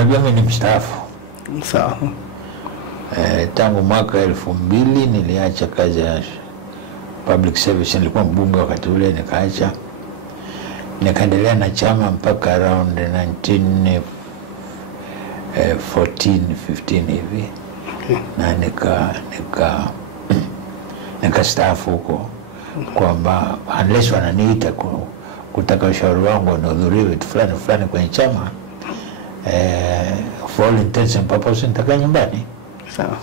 Unajua mimi ni mstaafu. Sawa. Tangu mwaka 2000 niliacha kazi ya public service. Nilikuwa mbunge wakati ule, nikaacha. Nikaendelea na chama mpaka around 1914-15 hivi. Na nikastaafu huko, kwamba unless wananiita kutaka ushauri wangu nihudhurie vitu fulani fulani kwenye chama, for all intents and purposes nitakaa nyumbani. Sawa.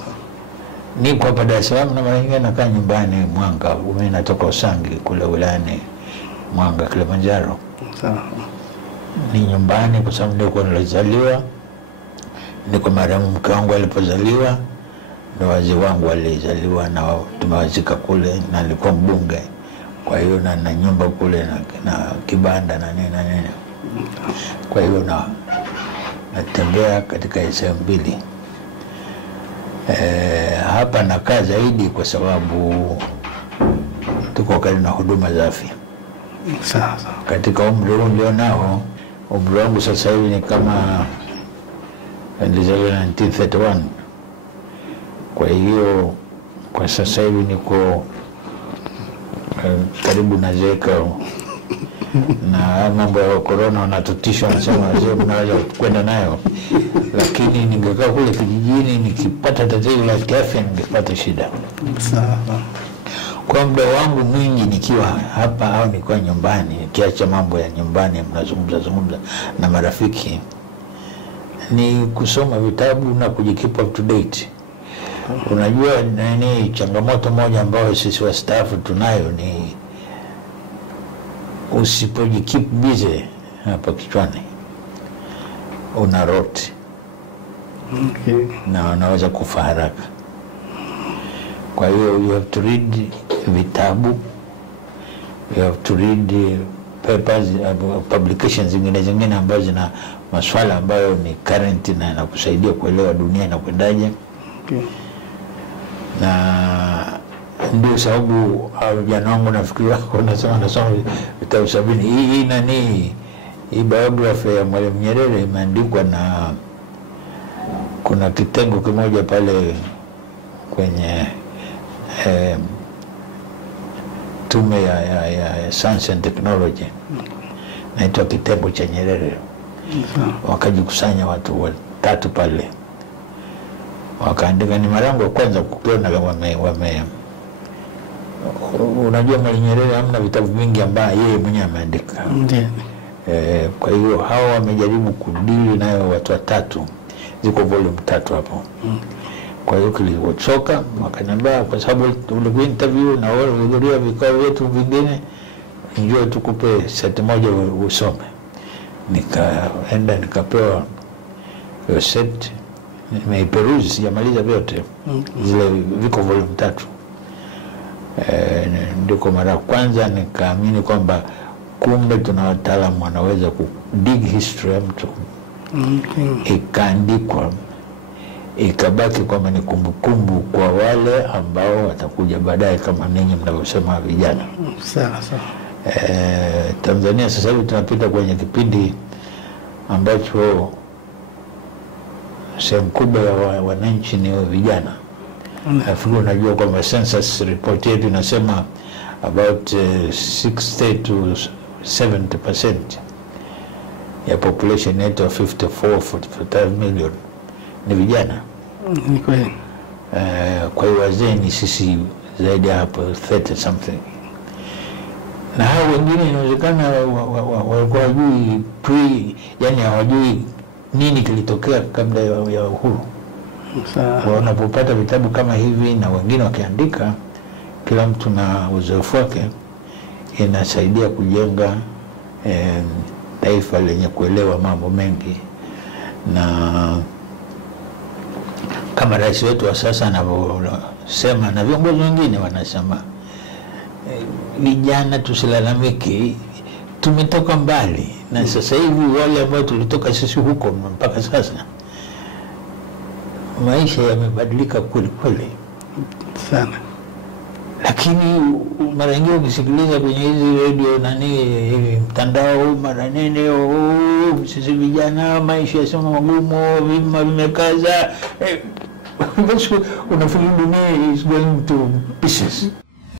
Niko hapa Dar es Salaam na mara nyingine nakaa nyumbani Mwanga. Mimi natoka Usangi kule wilayani Mwanga, Kilimanjaro. Sawa. Ni nyumbani kwa sababu ndio nilizaliwa. Niko marehemu mke wangu alipozaliwa, na wazee wangu walizaliwa na tumewazika kule, na nilikuwa mbunge. Kwa hiyo na nyumba kule na kibanda na nini na nini. Kwa hiyo natembea katika sehemu mbili. Hapa nakaa zaidi kwa sababu tuko karibu na huduma za afya. Sawa. Katika umri huu nilionao, umri wangu sasa hivi ni kama nilizaliwa 1931. Kwa hiyo kwa sasa hivi niko karibu na zeeka, na mambo ya corona wanatutisha, wanasema wazee mnaweza kwenda nayo, lakini ningekaa kule kijijini nikipata tatizo la kiafya ningepata shida. Sawa. Kwa muda wangu mwingi nikiwa hapa au nikiwa nyumbani, nikiacha mambo ya nyumbani mnazungumza na marafiki, ni kusoma vitabu na kujikeep up to date. Unajua nini changamoto moja ambayo sisi wastaafu tunayo ni usipojikeep busy hapa kichwani unaroti. Okay. Na unaweza kufa haraka. Kwa hiyo you have to read vitabu, you have to read papers, publications zingine ambazo zina maswala ambayo ni current na yanakusaidia kuelewa dunia inakwendaje. Okay. Na ndio sababu vijana wangu nafikiri wako nasoma vitabu 70. Hii biography ya Mwalimu Nyerere imeandikwa na kuna kitengo kimoja pale kwenye tume ya Science and Technology, naitwa kitengo cha Nyerere. Wakajikusanya watu watatu pale, wakaandika. Ni mara yangu ya kwanza kukiona unajua Mwalimu Nyerere hamna vitabu vingi ambavyo yeye mwenyewe ameandika. Ndiyo. Kwa hiyo hao wamejaribu kudili nayo watu watatu, ziko volume 3 hapo. Kwa hiyo kilichochoka wakaniambia, kwa sababu ulikuwa interview na wale walihudhuria vikao vyetu vingine, njoo tukupe set moja usome. Nikaenda nikapewa hiyo set, nimeiperuzi, sijamaliza vyote. Zile viko volume 3. Ndiko mara ya kwanza nikaamini kwamba kumbe tuna wataalamu wanaweza kudig history ya mtu. Ikaandikwa, ikabaki kwamba ni kumbukumbu kwa wale ambao watakuja baadaye, kama ninyi mnavyosema vijana. Sawa. Tanzania sasa hivi tunapita kwenye kipindi ambacho sehemu kubwa ya wananchi ni vijana. Nafikiri unajua kwamba census report yetu inasema about 60 to 70% ya population yetu ya 54-45 million ni vijana. Ni kweli. Kwa hiyo wazee ni sisi zaidi hapo 30 something. Na hao wengine inawezekana walikuwa hawajui yani hawajui nini kilitokea kabla ya uhuru. Sawa. Wanapopata vitabu kama hivi na wengine wakiandika, kila mtu na uzoefu wake, inasaidia kujenga taifa lenye kuelewa mambo mengi. Na kama rais wetu wa sasa anavyosema na viongozi wengine wanasema, vijana tusilalamike, tumetoka mbali. Na sasa hivi wale ambao tulitoka sisi huko mpaka sasa, maisha yamebadilika kweli kweli sana. Lakini mara nyingi ukisikiliza kwenye hizi radio hivi mtandao mara nene, sisi vijana maisha yasema magumu, vimekaza, unafikiri dunia is going to pieces.